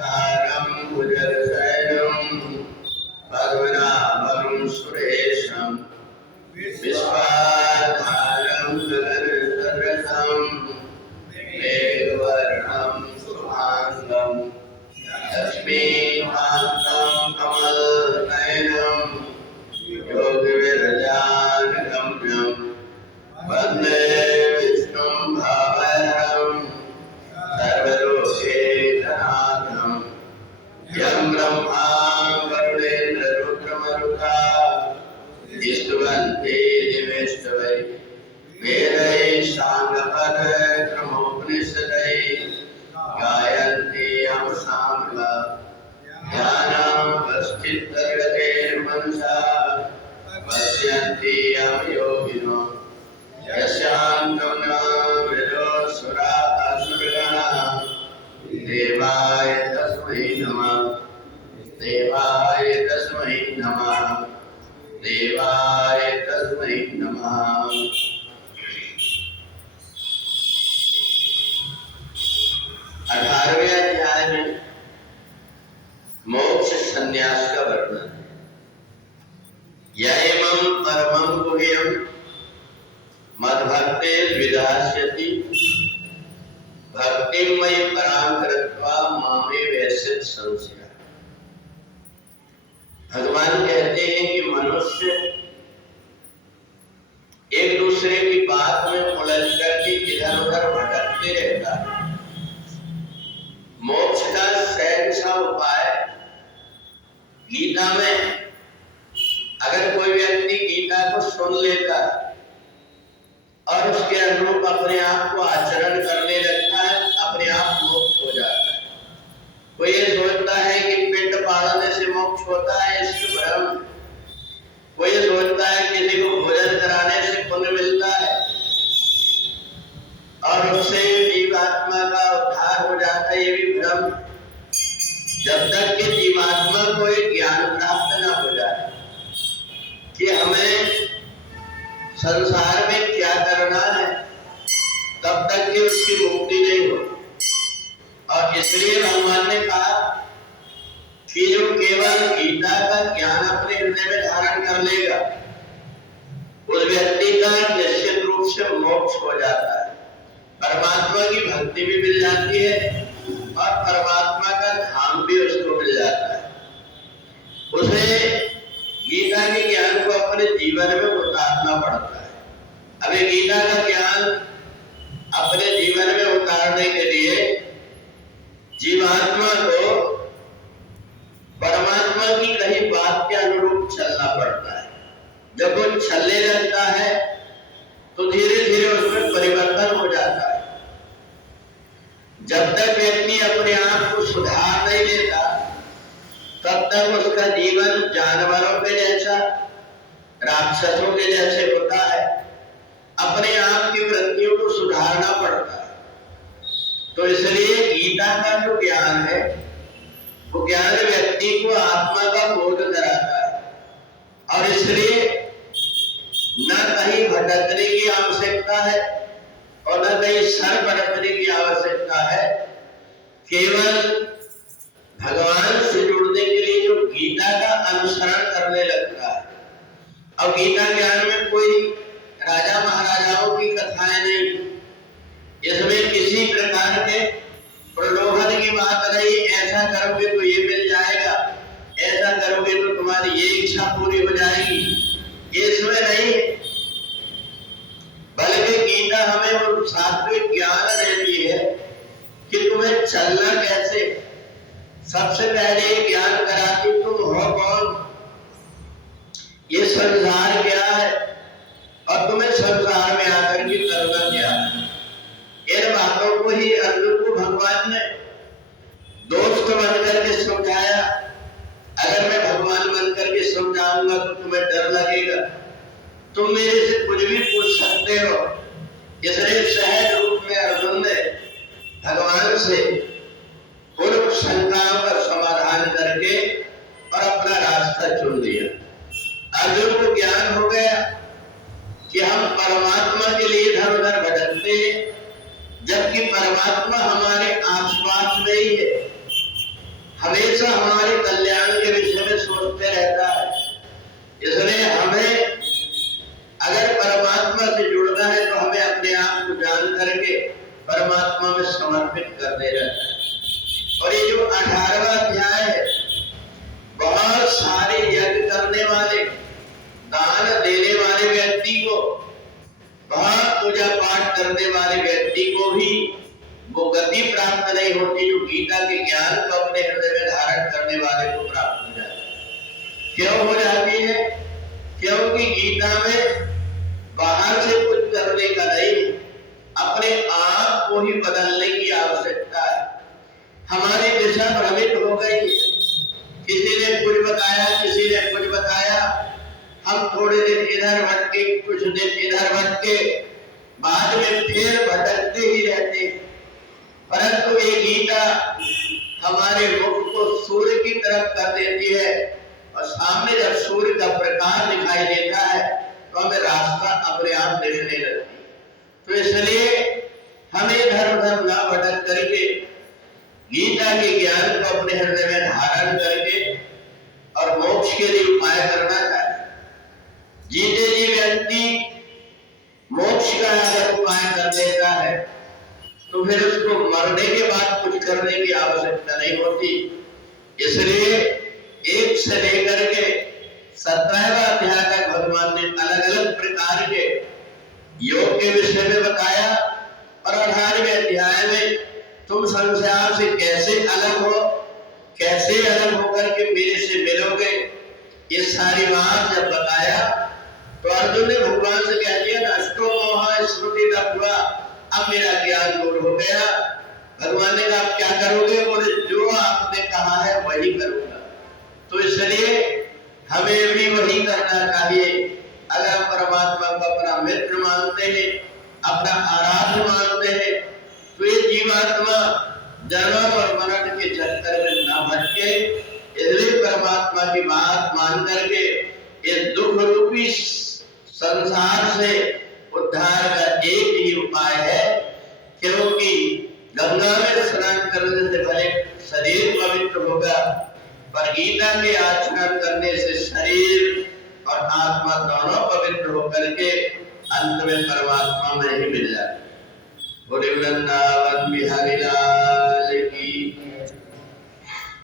शुक्लांबरधरं भुजगशयनं पद्मनाभं सुरेशं विश्वाधारं गगनसदृशं मेघवर्णं शुभांगं लक्ष्मीकान्तं कमलनयनं योगिविरजानगम्यं वन्दे विष्णुं भवहरं सर्वलोकैकनाथं यं ब्रह्मा वरुणेन्द्ररुद्रमरुता स्तुवन्ते दिवेष्टवै वेदैः साङ्गपदक्रमोपनिषदैः गायन्ति यं सामगा ज्ञानावस्थितगतेर्मनसा पश्यन्ति यं योगिनो यस्यान्तं न विदुषुरासुरगणाः देवाय तस्मै नमः देवाय तस्मै नमः देवाय तस्मै नमः। 18वें अध्याय में मोक्ष संन्यास का वर्णन है। यमं परमं गुह्यं मद्भक्ते विधास्यति भक्तिं मयि परां कृत्वा मामे वैश्यत् संशयः। भगवान कहते हैं कि मनुष्य एक दूसरे की बात में उलझ करके इधर उधर भटकते रहता है। मोक्ष का सहज सा उपाय गीता में, अगर कोई व्यक्ति गीता को सुन लेता और उसके अनुरूप अपने आप को आचरण करने लगता है, अपने आप मोक्ष हो जाता है। कोई ये सोचता है कि पिंड पालने से मोक्ष होता है, इसके भ्रम। कोई ये सोचता है किसी को भोजन कराने से पुण्य मिलता है और उससे जीवात्मा का उद्धार हो जाता है, ये भी भ्रम। जब तक कि जीवात्मा को एक ज्ञान प्राप्त न हो जाए कि हमें संसार में क्या करना है, तब तक कि उसकी मुक्ति नहीं हो। और इसलिए भगवान ने कहा कि जो केवल गीता का ज्ञान अपने हृदय में धारण कर लेगा, उस व्यक्ति का निश्चित रूप से मोक्ष हो जाता है। परमात्मा की भक्ति भी मिल जाती है और परमात्मा का धाम भी उसको मिल जाता है। उसे गीता के ज्ञान को अपने जीवन में उतारना पड़ता है। अभी गीता का ज्ञान अपने जीवन में उतारने के लिए जीवात्मा को परमात्मा की कही बात के अनुरूप चलना पड़ता है। जब वो चलने लगता है तो धीरे धीरे उसमें परिवर्तन हो जाता है। जब तक व्यक्ति अपने आप को सुधार नहीं लेता, तब तक उसका जीवन जानवरों के जैसा, राक्षसों के जैसे होता है। अपने आप की वृत्तियों को सुधारना पड़ता है। तो इसलिए गीता का जो ज्ञान है, वो ज्ञान व्यक्ति को आत्मा का बोध कराता है। और इसलिए न कहीं भटकने की आवश्यकता है और न कहीं सर भटकने की आवश्यकता है। केवल भगवान से जुड़ने के लिए जो गीता का अनुसरण करने लगता है। और गीता ज्ञान में कोई राजा महाराजाओं की कथाएं नहीं, इसमें किसी प्रकार के प्रलोभन की बात नहीं। ऐसा करोगे तो ये मिल जाएगा, ऐसा करोगे तो तुम्हारी ये इच्छा पूरी हो जाएगी, ये इसमें नहीं। बल्कि गीता हमें वो सात्विक ज्ञान देती है कि तुम्हें चलना कैसे। सबसे पहले ज्ञान कराती तुम हो कौन, ये संसार क्या है और तुम्हें संसार में आकर के करना क्या है। इन बातों को ही अर्जुन को भगवान ने दोस्त बनकर के समझाया। अगर मैं भगवान बनकर के समझाऊंगा तो तुम्हें डर लगेगा, तुम मेरे से कुछ भी पूछ सकते हो। इसलिए सहज रूप में अर्जुन ने भगवान से उन शंकाओं का समाधान करके और अपना रास्ता चुन लिया। अर्जुन को ज्ञान हो गया कि हम परमात्मा के लिए इधर उधर भटकते हैं, जबकि परमात्मा हमारे आसपास में ही है। हमेशा हमारे कल्याण के विषय में सोचते रहता है। इसलिए हमें अगर परमात्मा से जुड़ना है तो हमें अपने आप को जान करके परमात्मा में समर्पित कर देना है। और ये जो 18वां अध्याय है, बहुत सारे यज्ञ करने वाले, दान देने वाले व्यक्ति को, बहुत पूजा पाठ करने वाले व्यक्ति को भी वो गति प्राप्त नहीं होती जो गीता के ज्ञान को अपने हृदय में धारण करने वाले को प्राप्त हो जाती है। क्यों हो जाती है? क्योंकि गीता में बाहर से कुछ करने का नहीं, अपने आप को ही बदलने की आवश्यकता है। हमारी दिशा भ्रमित हो गई, किसी ने कुछ बताया, किसी ने कुछ बताया, हम थोड़े दिन इधर भटके, कुछ दिन इधर भटके, बाद में फिर भटकते ही रहते। परंतु ये गीता हमारे मुख को सूर्य की तरफ कर देती है, और सामने जब सूर्य का प्रकाश दिखाई देता है तो हमें रास्ता अपने आप दिखने लगती है। तो इसलिए हमें इधर उधर ना भटक करके गीता के ज्ञान को अपने हृदय में धारण करके और मोक्ष के लिए उपाय करना चाहिए। जीते जी व्यक्ति मोक्ष का अगर उपाय कर लेता है तो फिर उसको मरने के बाद कुछ करने की आवश्यकता नहीं होती। इसलिए 1 से लेकर के 17वां अध्याय तक भगवान ने अलग अलग प्रकार के योग के विषय में बताया, और 18वें अध्याय में तुम संसार से कैसे अलग हो, कैसे अलग होकर के मेरे से मिलोगे, ये सारी बात जब बताया तो अर्जुन ने भगवान से कह दिया, नष्टो मोह स्मृति दत्वा, अब मेरा ज्ञान दूर हो गया। भगवान ने कहा क्या करोगे? बोले जो आपने कहा है वही करूंगा। तो इसलिए हमें भी वही करना चाहिए। अगर हम परमात्मा को अपना मित्र मानते हैं, अपना आराध्य मानते हैं, तो ये जीवात्मा जन्म और मरण के चक्कर में ना भटके। इसलिए परमात्मा की बात मान करके इस दुख रूपी संसार से उद्धार का एक ही उपाय है, क्योंकि गंगा में स्नान करने से भले शरीर पवित्र होगा, पर गीता के आचरण करने से शरीर और आत्मा दोनों पवित्र होकर के अंत में परमात्मा में ही मिल जाते। बोले वृंदावन बिहारी लाल